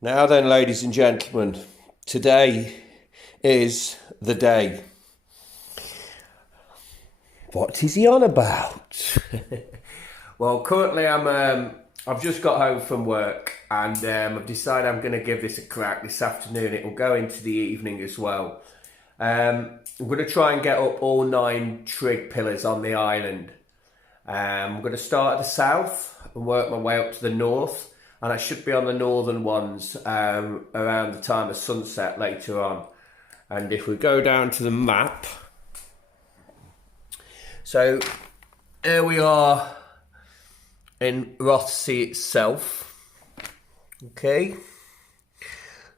Now then, ladies and gentlemen, today is the day. What is he on about? Well, currently I've just got home from work and I've decided I'm going to give this a crack this afternoon. It will go into the evening as well. I'm going to try and get up all 9 trig pillars on the island. I'm going to start at the south and work my way up to the north, and I should be on the northern ones around the time of sunset later on. And if we go down to the map, so here we are in Rothsea itself. Okay,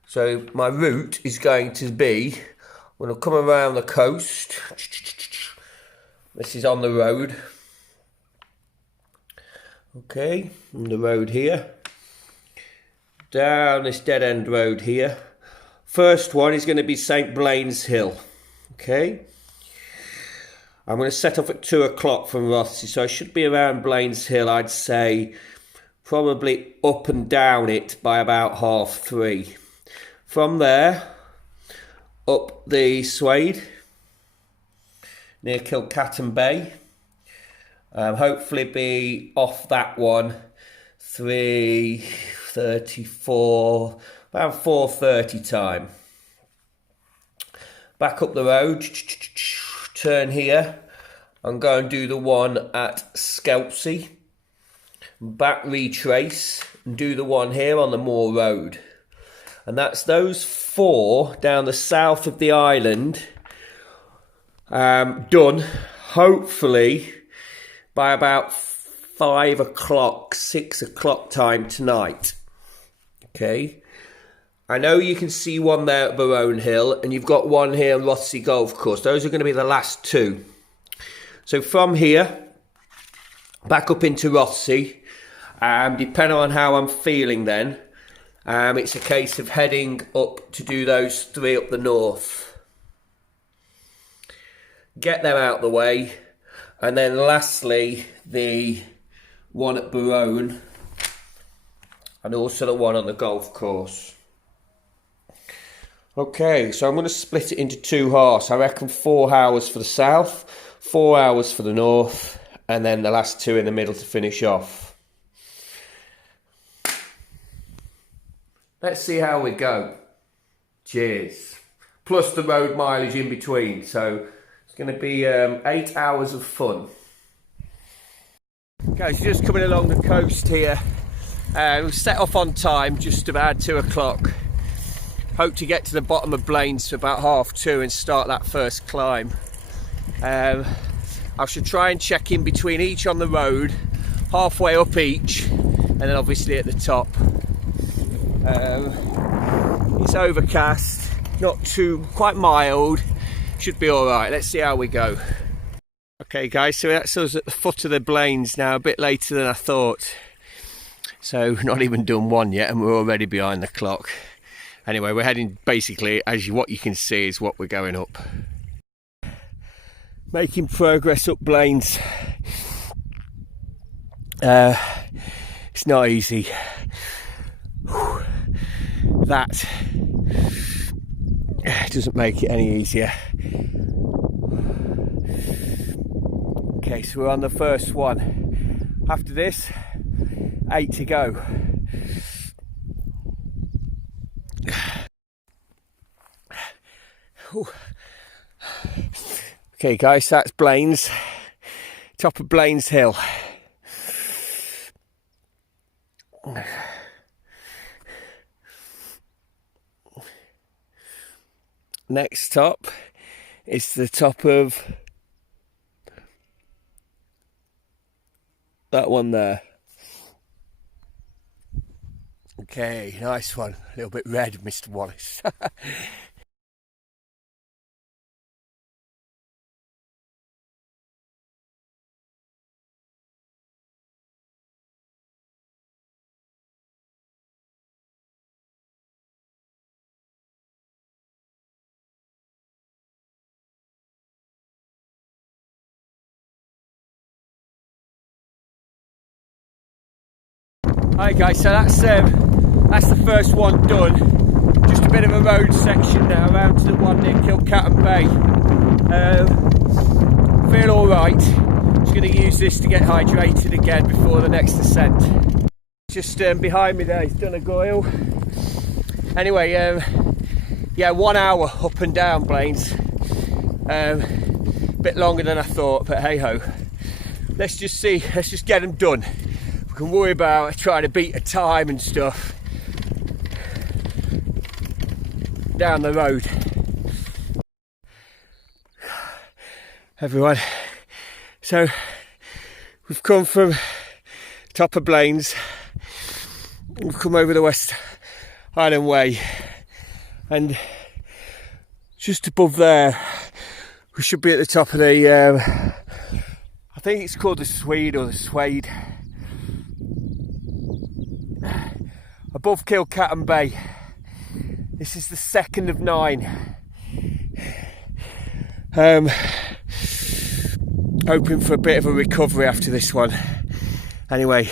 so my route is going to be, I'm going to come around the coast. This is on the road. Okay, on the road here. Down this dead end road here. First one is going to be St. Blaine's Hill. Okay. I'm going to set off at 2 o'clock from Rothsea, so I should be around Blaine's Hill, I'd say, probably up and down it by about 3:30. From there, up the Swade, near Kilcatton Bay. Hopefully be off that one 3:34, about 4:30 time. Back up the road, turn here and go and do the one at Skelpsey. Back retrace and do the one here on the Moor Road. And that's those 4 down the south of the island done, hopefully by about 5 o'clock, 6 o'clock time tonight. Okay. I know you can see one there at Barone Hill, and you've got one here on Rothsea Golf Course. Those are going to be the last 2. So from here, back up into Rothsea, depending on how I'm feeling then, it's a case of heading up to do those 3 up the north. Get them out of the way. And then lastly, the one at Barone and also the one on the golf course. Okay, so I'm going to split it into 2 halves. I reckon 4 hours for the south, 4 hours for the north, and then the last 2 in the middle to finish off. Let's see how we go. Cheers. Plus the road mileage in between, so it's going to be 8 hours of fun. Guys, just coming along the coast here. We've set off on time, just about 2 o'clock. Hope to get to the bottom of Blaine's for about 2:30 and start that first climb. I should try and check in between each on the road, halfway up each, and then obviously at the top. It's overcast, not too, quite mild. Should be all right. Let's see how we go. Okay guys, so that's us at the foot of the Blaine's now, a bit later than I thought. So not even done one yet and we're already behind the clock. Anyway, we're heading basically, what you can see is what we're going up. Making progress up Blaine's. It's not easy. That doesn't make it any easier. Okay, so we're on the first one. After this, 8 to go. Okay guys, that's Blaine's, top of Blaine's Hill. Next stop is the top of that one there. Okay, nice one. A little bit red, Mr. Wallace. Hi guys, so that's that's the first one done. Just a bit of a road section now around to the one near Kilcatton Bay. Feel alright. Just going to use this to get hydrated again before the next ascent. Just behind me there is Donegal. Anyway, yeah, 1 hour up and down, Blaines. Bit longer than I thought, but hey ho. Let's just get them done. We can worry about trying to beat a time and stuff down the road. Everyone, so we've come from top of Blaines, we've come over the West Island Way, and just above there we should be at the top of the I think it's called the Swede or the Swade, above Kilcatton Bay. This is the second of 9. Hoping for a bit of a recovery after this one. Anyway,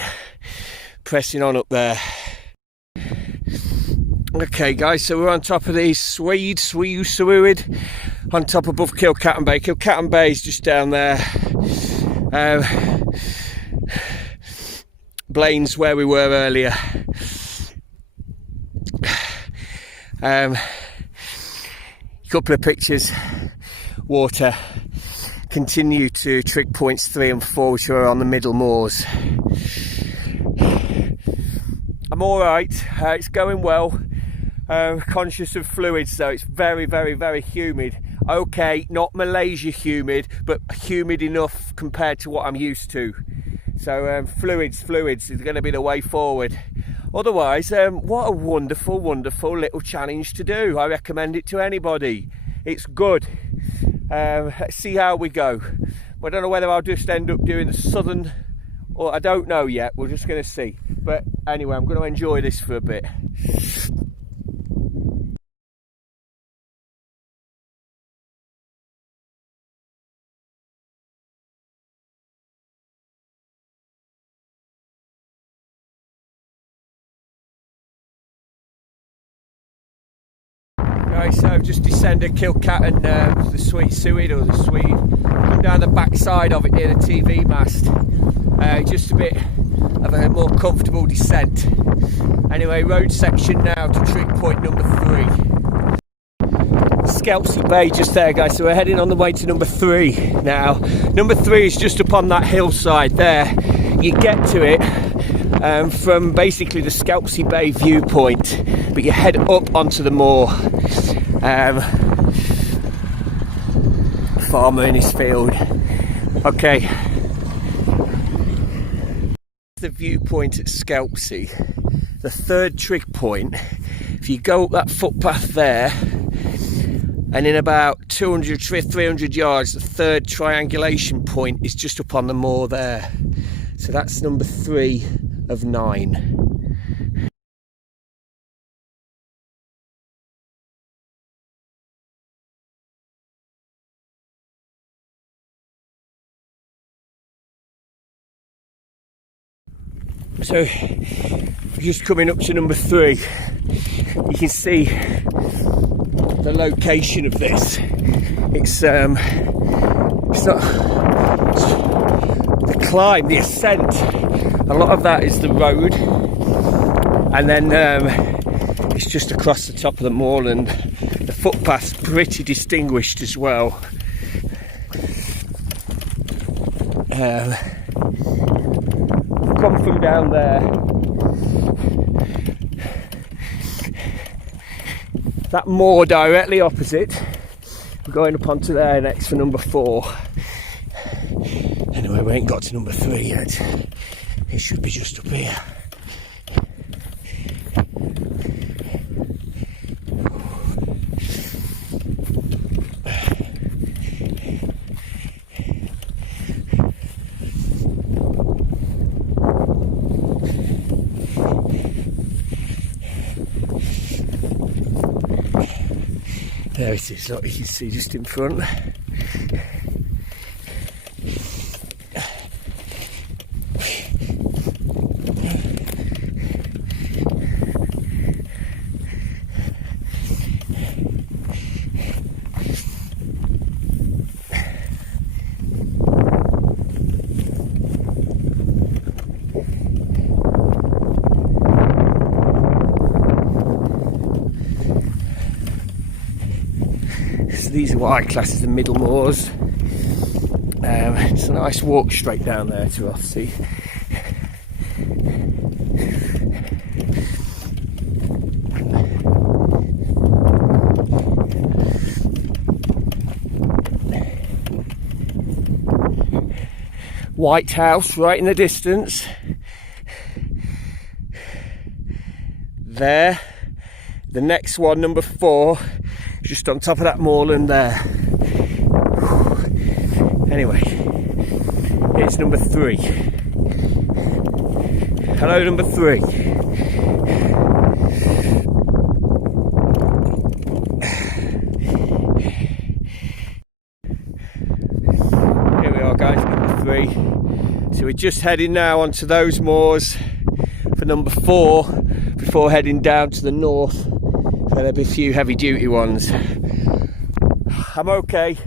pressing on up there. Okay guys, so we're on top of the Swede, on top above Kilcatton Bay. Kilcatton Bay is just down there. Blaines where we were earlier. Couple of pictures. Water. Continue to trig points 3 and 4, which are on the middle moors. I'm alright, it's going well. Conscious of fluids though, it's very, very, very humid. Okay, not Malaysia humid, but humid enough compared to what I'm used to. So fluids is going to be the way forward. Otherwise, what a wonderful, wonderful little challenge to do. I recommend it to anybody. It's good. Let's see how we go. I don't know whether I'll just end up doing the southern, or I don't know yet. We're just going to see. But anyway, I'm going to enjoy this for a bit. Right, so I've just descended Kilcatton, the Swede or the Swede. Come down the back side of it near the TV mast. Just a bit of a more comfortable descent. Anyway, road section now to trig point number 3. Skelpsey Bay just there, guys. So we're heading on the way to number 3 now. Number 3 is just up on that hillside there. You get to it from basically the Skelpsey Bay viewpoint, but you head up onto the moor. Farmer in his field. Okay. The viewpoint at Skelpsey, the third trig point. If you go up that footpath there, and in about 200, 300 yards, the third triangulation point is just up on the moor there. So that's number 3 of 9. So just coming up to number 3, you can see the location of this. It's not the climb, the ascent. A lot of that is the road, and then it's just across the top of the moorland. The footpath's pretty distinguished as well. Come from down there. That moor directly opposite. We're going up onto there next for number 4. Anyway, we ain't got to number 3 yet. It should be just up here. There it is, look, you can see just in front. these are what I class as the middle moors. It's a nice walk straight down there to Rothsay. White house right in the distance. There. The next one, number 4, just on top of that moorland there. Anyway, it's number 3. Hello, number 3. Here we are, guys, number 3. So we're just heading now onto those moors for number 4 before heading down to the north where there'll be a few heavy duty ones. I'm okay.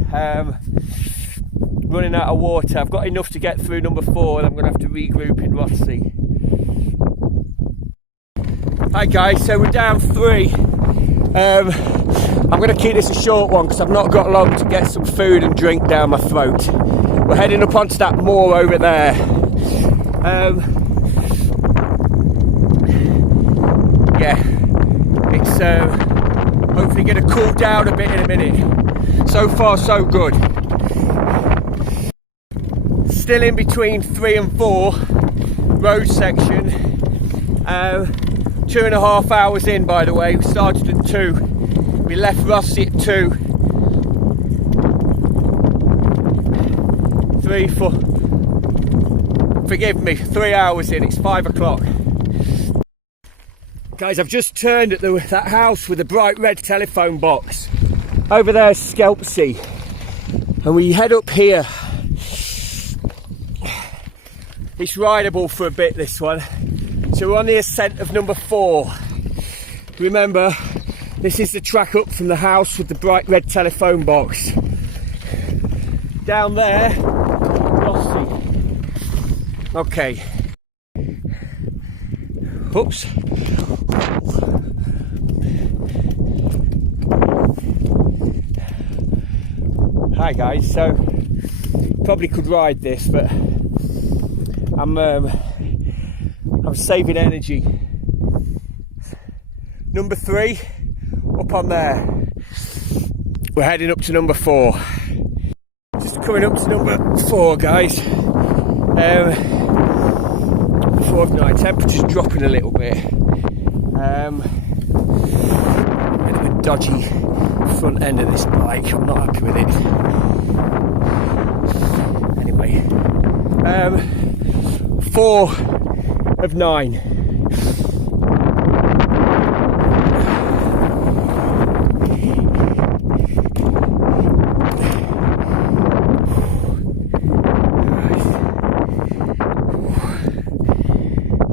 Running out of water. I've got enough to get through number 4 and I'm going to have to regroup in Rothsay. Hi guys, so we're down 3. I'm going to keep this a short one because I've not got long to get some food and drink down my throat. We're heading up onto that moor over there. Yeah, it's hopefully going to cool down a bit in a minute. So far so good. Still in between 3 and 4 road section. 2.5 hours in, by the way. We started at 2. We left Rothsay at 2. 3, 4. Forgive me, 3 hours in. It's 5 o'clock. Guys, I've just turned at that house with the bright red telephone box. Over there's Skelpsey. And we head up here. It's rideable for a bit, this one. So we're on the ascent of number 4. Remember, this is the track up from the house with the bright red telephone box. Down there, Rothsay. Okay. Oops. Hi guys, so probably could ride this, but I'm saving energy. Number 3, up on there. We're heading up to number 4. Just coming up to number 4, guys. 4 of 9. Temperature's dropping a little bit. Bit of a dodgy front end of this bike. I'm not happy with it. Anyway, 4 of 9.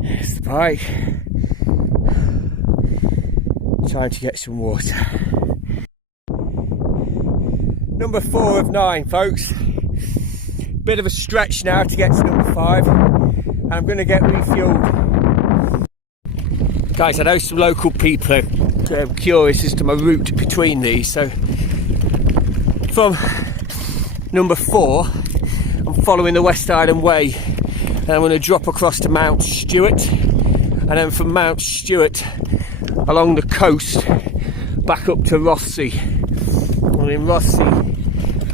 There's the bike. Time to get some water. Number 4 of 9, folks. Bit of a stretch now to get to number 5. I'm going to get refueled. Guys, I know some local people are curious as to my route between these. So from number 4, I'm following the West Island Way. And I'm going to drop across to Mount Stewart. And then from Mount Stewart along the coast back up to Rothsay. And in Rothsay,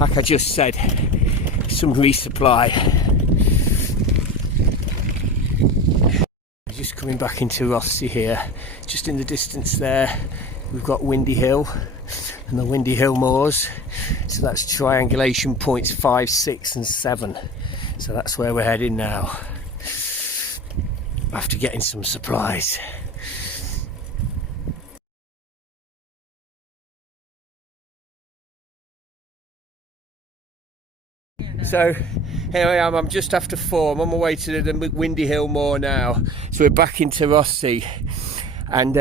like I just said, some resupply. Just coming back into Rothsay here. Just in the distance there, we've got Windy Hill and the Windy Hill Moors. So that's triangulation points 5, 6 and 7. So that's where we're heading now. After getting some supplies. So here I am, I'm just after 4, I'm on my way to the Windy Hill Moor now. So we're back into Rothsay. And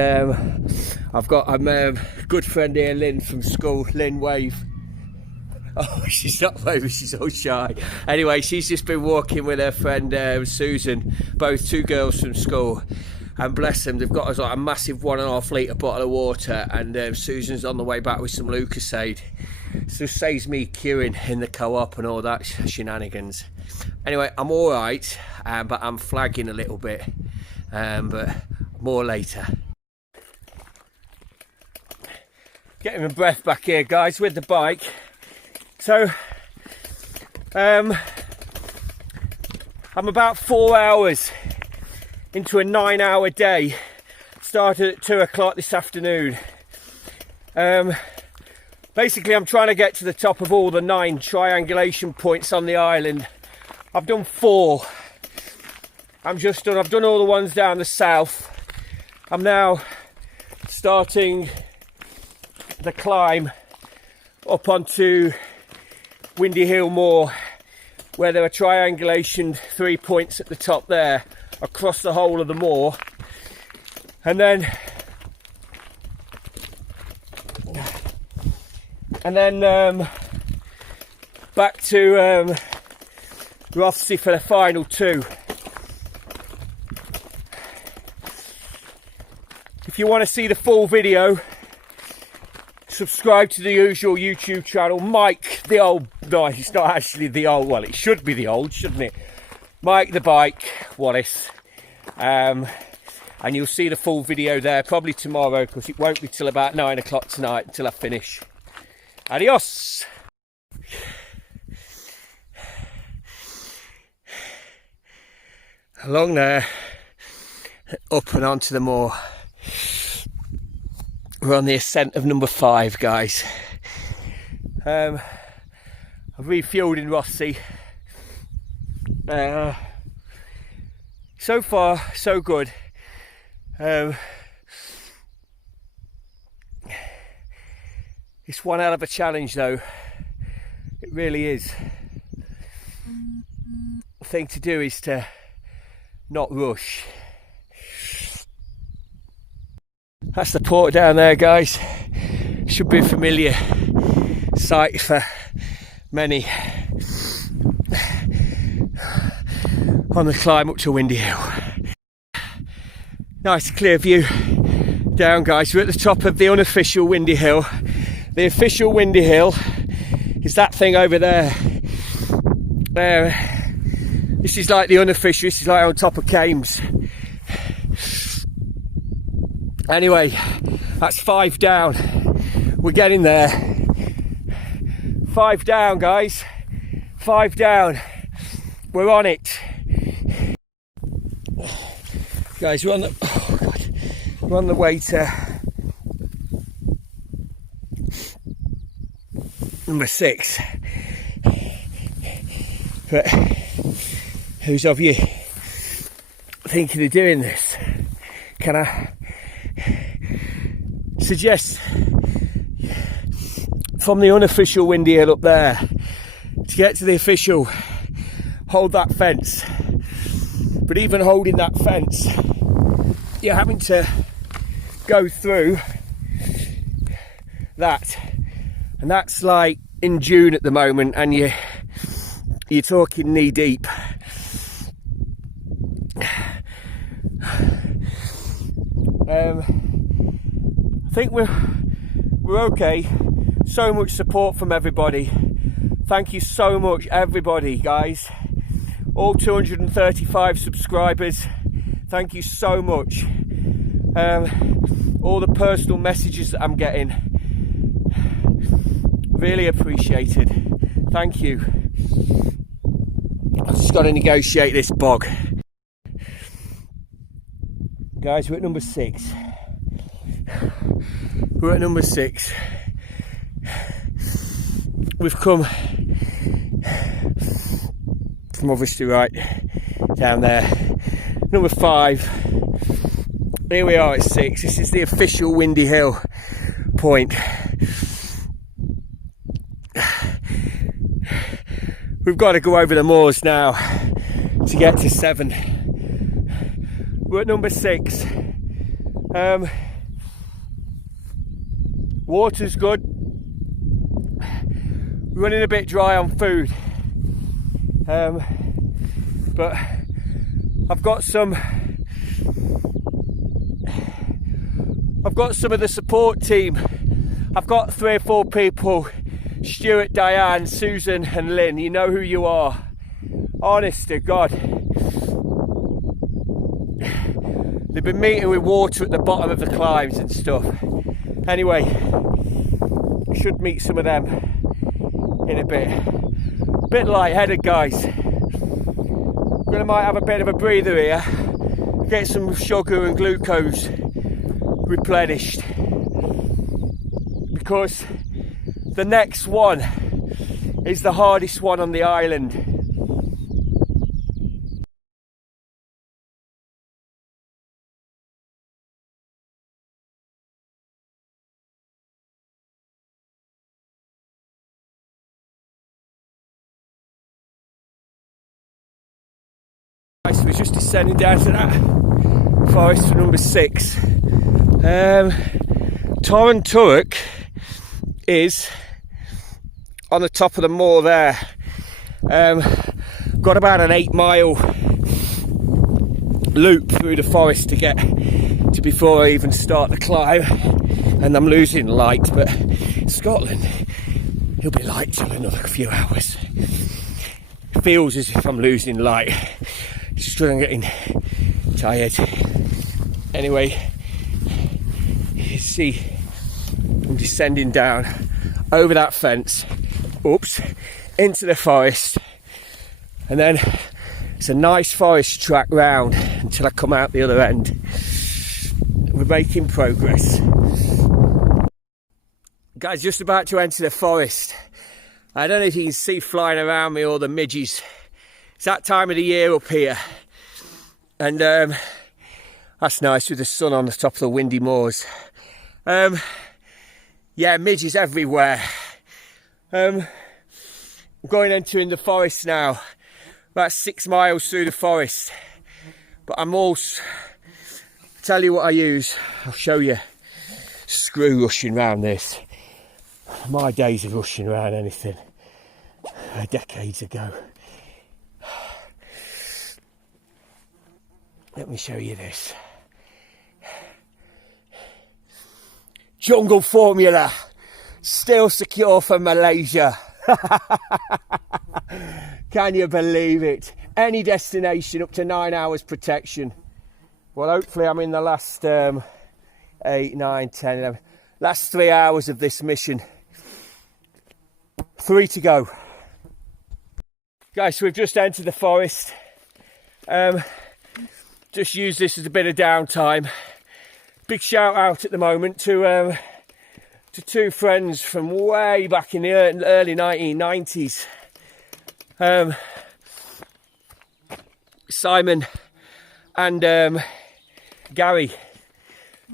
I've got a good friend here, Lynn from school. Lynn, wave. Oh, she's not waving, she's so shy. Anyway, she's just been walking with her friend Susan, both 2 girls from school. And bless them, they've got us like a massive 1.5 litre bottle of water, and Susan's on the way back with some Lucasade. So saves me queuing in the co-op and all that shenanigans. Anyway, I'm all right, but I'm flagging a little bit, but more later. Getting my breath back here, guys, with the bike. So I'm about 4 hours into a 9-hour day. Started at 2 o'clock this afternoon. Basically, I'm trying to get to the top of all the 9 triangulation points on the island. I've done 4. I've done all the ones down the south. I'm now starting the climb up onto Windy Hill Moor, where there are triangulation 3 points at the top there across the whole of the moor, and then back to Rothsay for the final 2. If you want to see the full video, subscribe to the usual YouTube channel, Mike the old, no, it's not actually the old, well, it should be the old, shouldn't it? Mike the Bike Wallace, and you'll see the full video there probably tomorrow, because it won't be till about 9 o'clock tonight until I finish. Adios. Along there, up and onto the moor. We're on the ascent of number 5, guys. I've refueled in Rothsay. So far, so good. It's one hell of a challenge, though. It really is. The thing to do is to not rush. That's the port down there, guys. Should be a familiar sight for many on the climb up to Windy Hill. Nice clear view down, guys. We're at the top of the unofficial Windy Hill. The official Windy Hill is that thing over there. This is like the unofficial. This is like on top of Kames. Anyway, that's 5 down. We're getting there. 5 down, guys. 5 down. We're on it. Guys, we're on the way to number 6. But who's of you thinking of doing this? Can I suggest from the unofficial Windy Hill up there to get to the official, hold that fence. But even holding that fence, you're having to go through that, and that's like in June at the moment, and you're talking knee deep. I think we're okay. So much support from everybody. Thank you so much, everybody, guys. All 235 subscribers. Thank you so much. All the personal messages that I'm getting, really appreciated. Thank you. I've just got to negotiate this bog. Guys, we're at number 6. We're at number 6. We've come from obviously right down there. Number 5. Here we are at 6. This is the official Windy Hill point. We've got to go over the moors now to get to 7. We're at number 6. Water's good. We're running a bit dry on food. But I've got some I've got some of the support team. I've got 3 or 4 people, Stuart, Diane, Susan and Lynn. You know who you are. Honest to God. They've been meeting with water at the bottom of the climbs and stuff. Anyway, I should meet some of them in a bit. Bit lightheaded, guys. Gonna might have a bit of a breather here. Get some sugar and glucose replenished. Because the next one is the hardest one on the island. So we're just descending down to that forest for number 6. Turk is on the top of the moor there. Got about an 8-mile loop through the forest to get to before I even start the climb, and I'm losing light, but Scotland, it'll be light till another few hours. It feels as if I'm losing light. It's just I'm getting tired. Anyway, you see I'm descending down over that fence, oops, into the forest, and then it's a nice forest track round until I come out the other end. We're making progress. Guys, just about to enter the forest. I don't know if you can see flying around me all the midges. It's that time of the year up here, and that's nice with the sun on the top of the windy moors. Yeah, midges everywhere. I'm entering the forest now, about 6 miles through the forest, but I'm also, tell you what I use, I'll show you. Screw rushing around this. My days of rushing around anything decades ago. Let me show you this. Jungle Formula, still secure for Malaysia. Can you believe it? Any destination up to 9 hours protection. Well, hopefully I'm in the last 8, 9, 10, 11, last 3 hours of this mission. 3 to go. Guys, so we've just entered the forest. Just use this as a bit of downtime. Big shout out at the moment to 2 friends from way back in the early 1990s. Simon and Gary.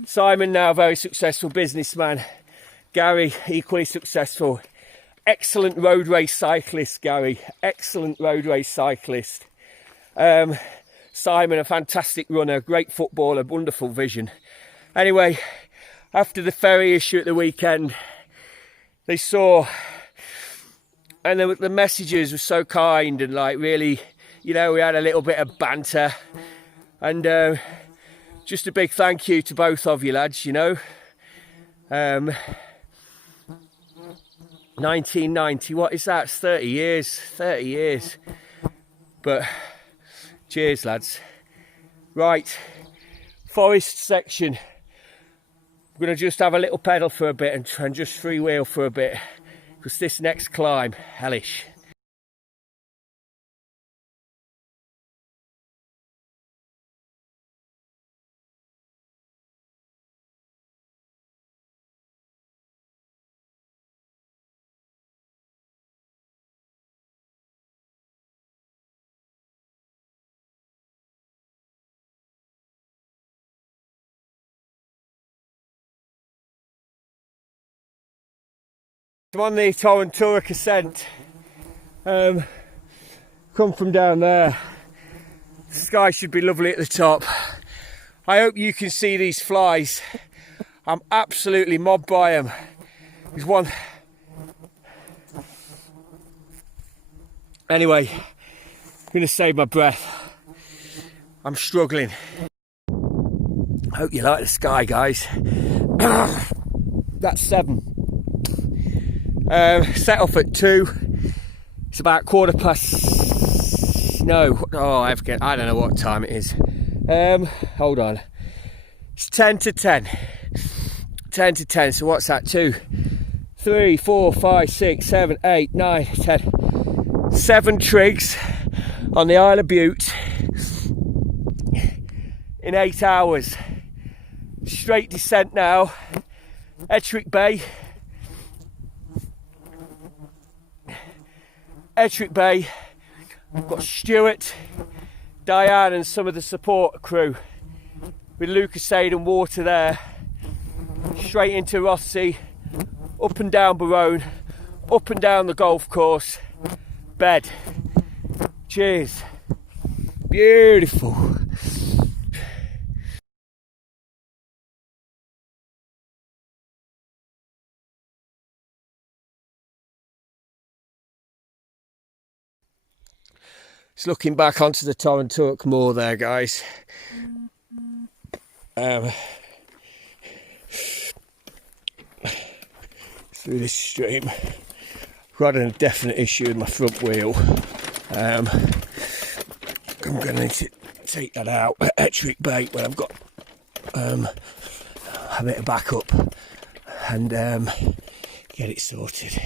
Simon, now a very successful businessman. Gary, equally successful. Excellent road race cyclist, Gary. Excellent road race cyclist. Simon, a fantastic runner, great footballer, wonderful vision. Anyway, after the ferry issue at the weekend, they saw, and the messages were so kind and like really, you know, we had a little bit of banter, and just a big thank you to both of you lads, you know. 1990, what is that? It's 30 years. But cheers lads. Right, forest section. I'm going to just have a little pedal for a bit and try and just freewheel for a bit, because this next climb, hellish. I'm on the Turk ascent. Come from down there. The sky should be lovely at the top. I hope you can see these flies. I'm absolutely mobbed by them. There's one. Anyway, I'm going to save my breath. I'm struggling. Hope you like the sky, guys. That's 7. Set off at 2. It's about 1:15. No, oh, I don't know what time it is. Hold on. It's 10 to 10. 10 to 10. So what's that? 2, 3, 4, 5, 6, 7, 8, 9, 10. 7 trigs on the Isle of Bute in 8 hours. Straight descent now. Ettrick Bay. Ettrick Bay. I've got Stuart, Diane and some of the support crew with Lucasade and water there. Straight into Rothsea, up and down Barone, up and down the golf course, bed. Cheers. Beautiful. Just looking back onto the Torrentuck Moor there, guys. Through this stream. Got a definite issue with my front wheel. I'm going to need to take that out at Ettrick Bay when I've got a bit of backup and get it sorted.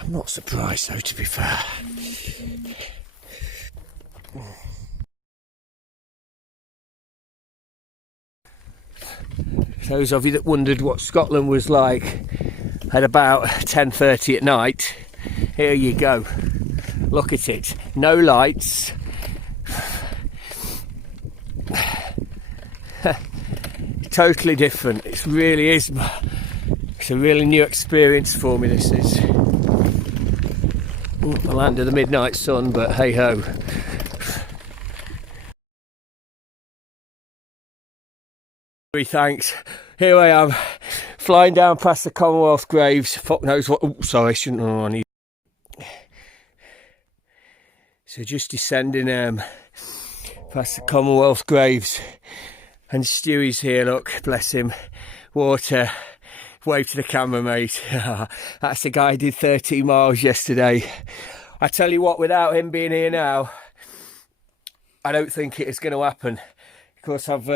I'm not surprised though, to be fair. Those of you that wondered what Scotland was like at about 10:30 at night, here you go. Look at it. No lights. Totally different. It really is. It's a really new experience for me, this is. The land of the midnight sun, but hey ho. Thanks. Here I am, flying down past the Commonwealth graves. Fuck knows what. Oh, sorry, I shouldn't have on. So just descending past the Commonwealth graves, and Stewie's here. Look, bless him. Water. Wave to the camera, mate. That's the guy who did 13 miles yesterday. I tell you what, without him being here now, I don't think it is going to happen. Because I've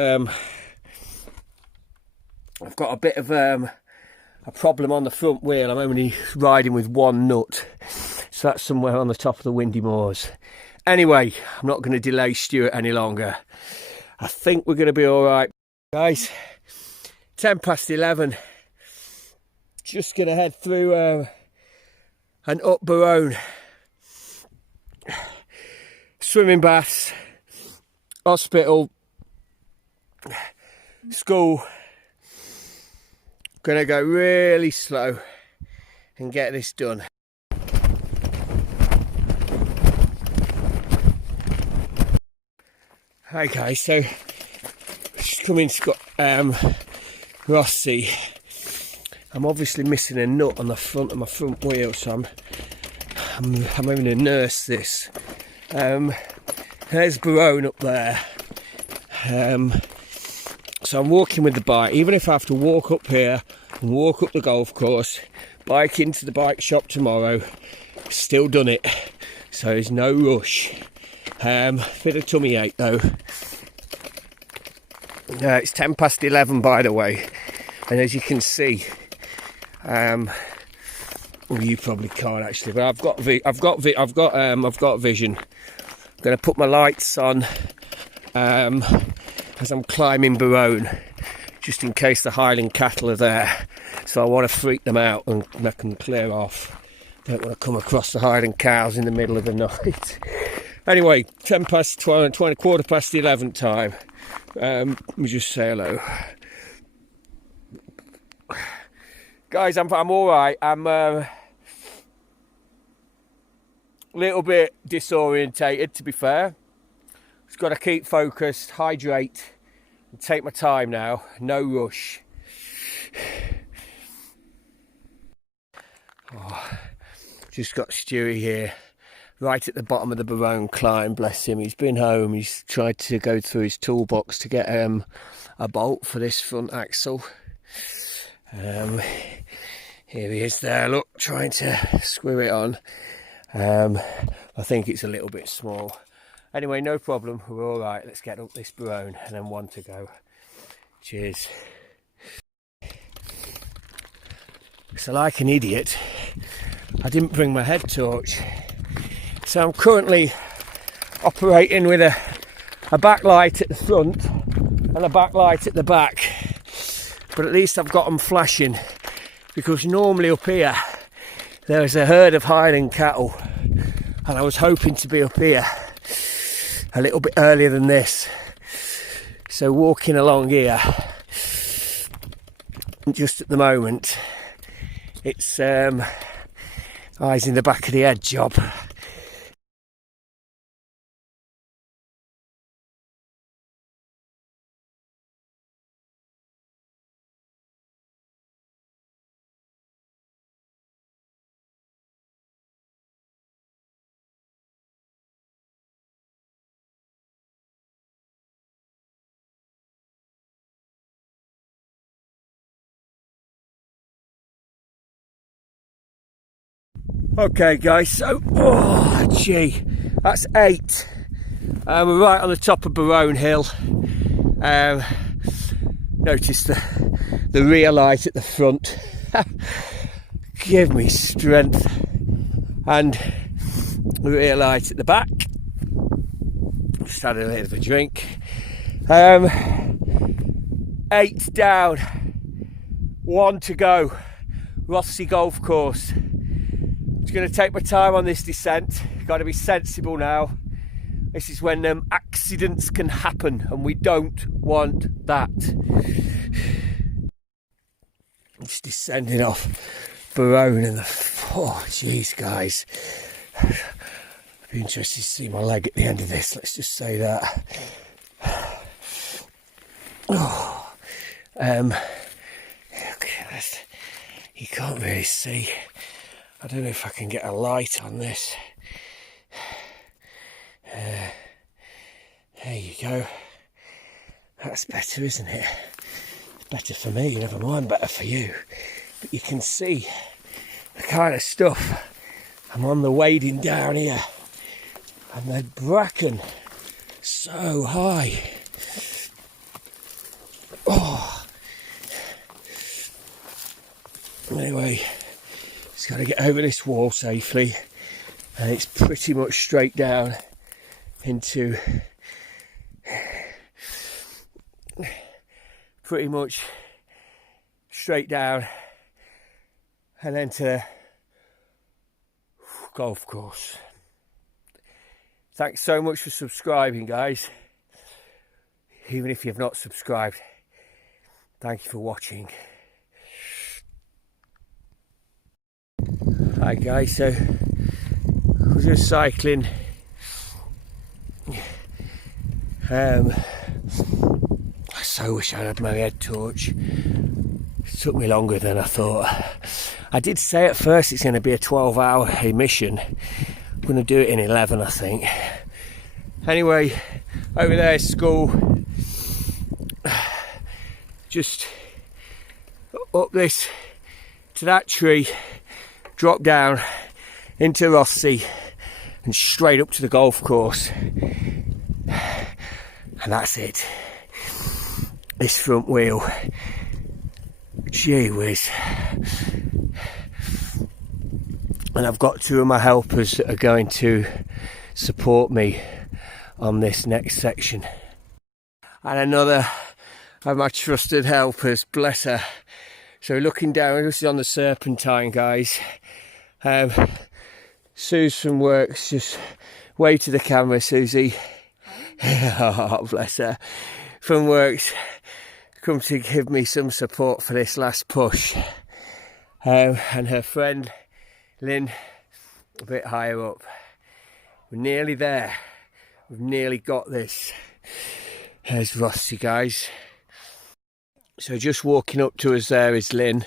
got a bit of a problem on the front wheel. I'm only riding with one nut, so that's somewhere on the top of the Windy Moors. Anyway, I'm not going to delay Stuart any longer. I think we're going to be all right, guys. 11:10. Just going to head through and up Barone. Swimming baths, hospital, school. Gonna go really slow and get this done. Hi guys, so just coming to Rothsea. I'm obviously missing a nut on the front of my front wheel, so I'm having to nurse this. There's Barone up there. So I'm walking with the bike, even if I have to walk up here and walk up the golf course, bike into the bike shop tomorrow, still done it. So there's no rush. Bit of tummy ache though. It's 11:10 by the way, and as you can see, well, you probably can't actually, but I've got vision. I'm going to put my lights on as I'm climbing Barone, just in case the Highland cattle are there. So I want to freak them out and make them clear off. Don't want to come across the Highland cows in the middle of the night. Anyway, 11:10 time. Let me just say hello. Guys, I'm all right. I'm a little bit disorientated, to be fair. Just got to keep focused, hydrate, and take my time now. No rush. Oh, just got Stewie here. right at the bottom of the Barone climb, bless him. He's been home, he's tried to go through his toolbox to get a bolt for this front axle. Here he is there, look, trying to screw it on. I think it's a little bit small. Anyway, no problem, we're all right. Let's get up this Barone and then one to go. Cheers. So like an idiot, I didn't bring my head torch. So I'm currently operating with a backlight at the front and a backlight at the back. But at least I've got them flashing, because normally up here there's a herd of Highland cattle and I was hoping to be up here a little bit earlier than this. So walking along here, just at the moment, it's eyes in the back of the head job. Okay guys, so, oh gee, that's 8. We're right on the top of Barone Hill. Notice the rear light at the front. Give me strength. And the rear light at the back. Just had a bit of a drink. 8 down, 1 to go. Rothsay Golf Course. Just going to take my time on this descent. Got to be sensible now. This is when accidents can happen, and we don't want that. I'm just descending off Barone and oh jeez guys, I'd be interested to see my leg at the end of this, let's just say that. Oh, okay, you can't really see. I don't know if I can get a light on this. There you go. That's better, isn't it? It's better for me, never mind better for you. But you can see the kind of stuff I'm on the wading down here. And the bracken so high. Oh. Anyway, just got to get over this wall safely. And it's pretty much straight down into pretty much straight down and then to the golf course. Thanks so much for subscribing, guys. Even if you've not subscribed, thank you for watching. Hi guys, so we're just cycling. I so wish I had my head torch. It took me longer than I thought. I did say at first it's going to be a 12-hour emission. I'm going to do it in 11, I think. Anyway, over there is school. Just up this to that tree, drop down into Rothsay and straight up to the golf course. And that's it. This front wheel, gee whiz. And I've got 2 of my helpers that are going to support me on this next section. And another of my trusted helpers, bless her. So looking down, this is on the Serpentine, guys. Sue's from work, just wave to the camera, Susie. Oh, bless her. From work's come to give me some support for this last push. And her friend Lynn a bit higher up. We're nearly there. We've nearly got this. There's Rothsay, guys. So just walking up to us there is Lynn.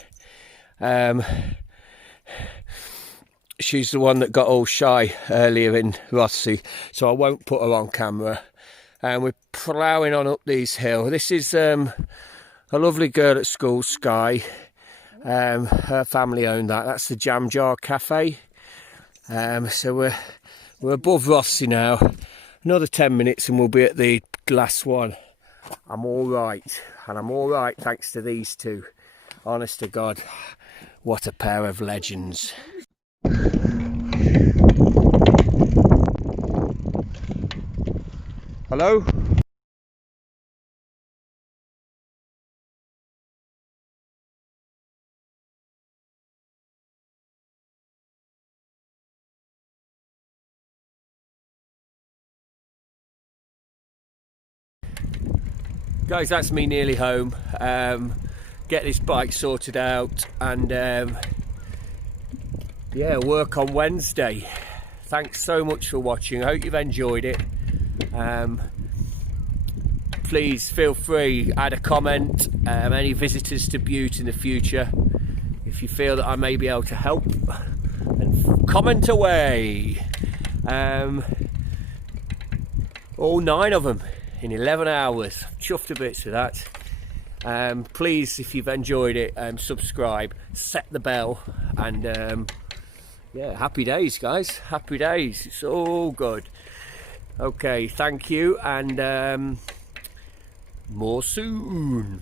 she's the one that got all shy earlier in Rossi, so I won't put her on camera. And we're ploughing on up these hills. This is a lovely girl at school, Sky. Her family owned that. That's the Jam Jar Cafe. So we're above Rossi now. Another 10 minutes and we'll be at the last one. I'm all right, and I'm all right thanks to these two. Honest to God, what a pair of legends. Hello? Guys, that's me nearly home. Get this bike sorted out and yeah, work on Wednesday. Thanks so much for watching. I hope you've enjoyed it. Please feel free, add a comment, any visitors to Bute in the future. If you feel that I may be able to help, and comment away. All 9 of them in 11 hours. Chuffed a bit to that. Please, if you've enjoyed it, subscribe, set the bell, and yeah, happy days, guys. Happy days. It's all good. Okay, thank you, and more soon.